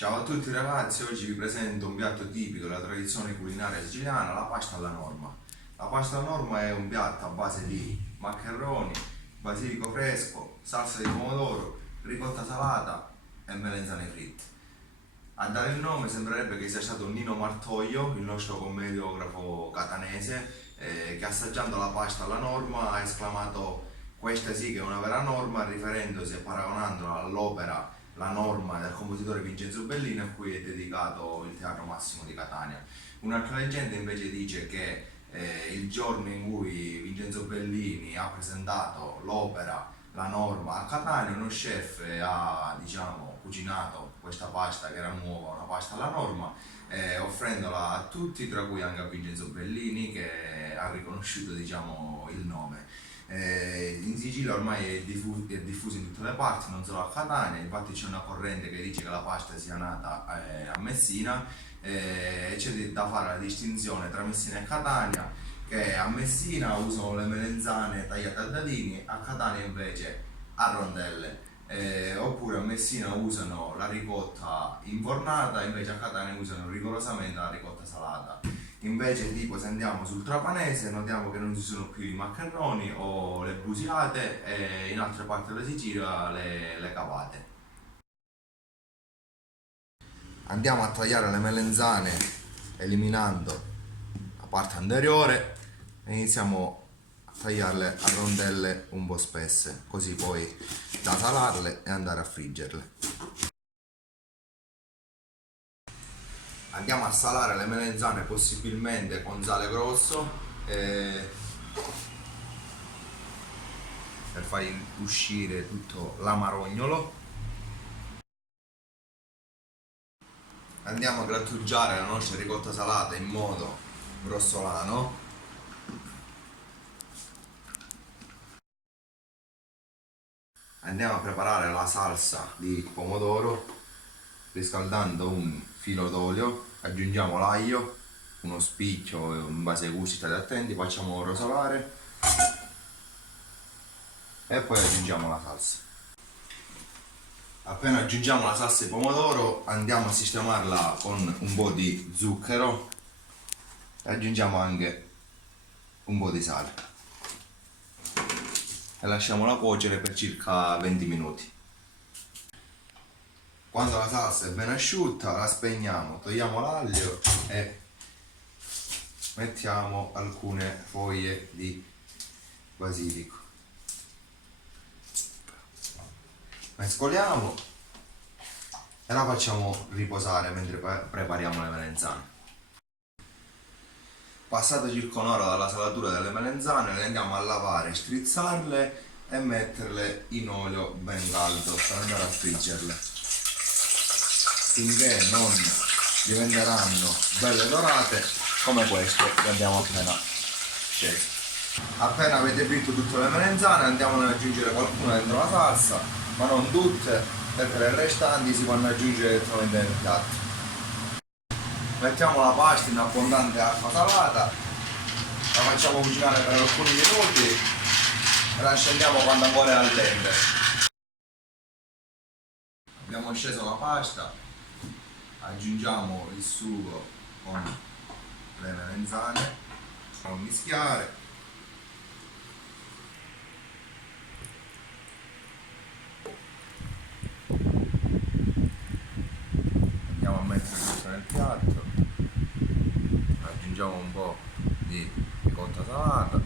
Ciao a tutti ragazzi, oggi vi presento un piatto tipico della tradizione culinaria siciliana, la pasta alla norma. La pasta alla norma è un piatto a base di maccheroni, basilico fresco, salsa di pomodoro, ricotta salata e melanzane fritte. A dare il nome sembrerebbe che sia stato Nino Martoglio, il nostro commediografo catanese, che assaggiando la pasta alla norma ha esclamato: questa sì che è una vera norma, riferendosi e paragonandola all'opera La norma del compositore Vincenzo Bellini, a cui è dedicato il Teatro Massimo di Catania. Un'altra leggenda invece dice che il giorno in cui Vincenzo Bellini ha presentato l'opera La norma a Catania, uno chef ha, cucinato questa pasta che era nuova, una pasta alla norma, offrendola a tutti, tra cui anche a Vincenzo Bellini, che ha riconosciuto, il nome. In Sicilia ormai è diffuso in tutte le parti, non solo a Catania. Infatti c'è una corrente che dice che la pasta sia nata a Messina, e c'è da fare la distinzione tra Messina e Catania, che a Messina usano le melenzane tagliate a dadini, a Catania invece a rondelle. Oppure a Messina usano la ricotta infornata, invece a Catania usano rigorosamente la ricotta salata. Invece, tipo, se andiamo sul trapanese notiamo che non ci sono più i maccheroni o le busiate, e in altre parti della Sicilia le cavate. Andiamo a tagliare le melenzane eliminando la parte anteriore e iniziamo a tagliarle a rondelle un po' spesse, così poi da salarle e andare a friggerle. Andiamo a salare le melenzane possibilmente con sale grosso, per far uscire tutto l'amarognolo. Andiamo a grattugiare la nostra ricotta salata in modo grossolano. Andiamo a preparare la salsa di pomodoro riscaldando un filo d'olio, aggiungiamo l'aglio, uno spicchio in base ai gusti, state attenti, facciamo rosolare e poi aggiungiamo la salsa. Appena aggiungiamo la salsa di pomodoro andiamo a sistemarla con un po' di zucchero e aggiungiamo anche un po' di sale e lasciamola cuocere per circa 20 minuti. Quando la salsa è ben asciutta la spegniamo, togliamo l'aglio e mettiamo alcune foglie di basilico. Mescoliamo e la facciamo riposare mentre prepariamo le melenzane. Passato circa un'ora dalla salatura delle melenzane le andiamo a lavare, strizzarle e metterle in olio ben caldo per andare a friggerle, finché non diventeranno belle dorate come queste che abbiamo appena sceso. Appena avete fritto tutte le melenzane andiamo ad aggiungere qualcuna dentro la salsa, ma non tutte, perché le restanti si vanno ad aggiungere direttamente nel piatto. Mettiamo la pasta in abbondante acqua salata, la facciamo cucinare per alcuni minuti e la scendiamo quando ancora è al dente. Abbiamo sceso la pasta, aggiungiamo il sugo con le melenzane, facciamo mischiare. Andiamo a mettere tutto nel piatto, aggiungiamo un po' di ricotta salata,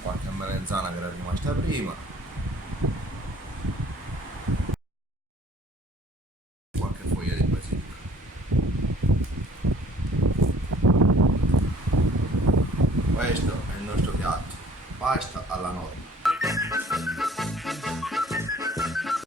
qualche melenzana che era rimasta prima, qualche foglia di basilico. Questo è il nostro piatto, pasta alla norma.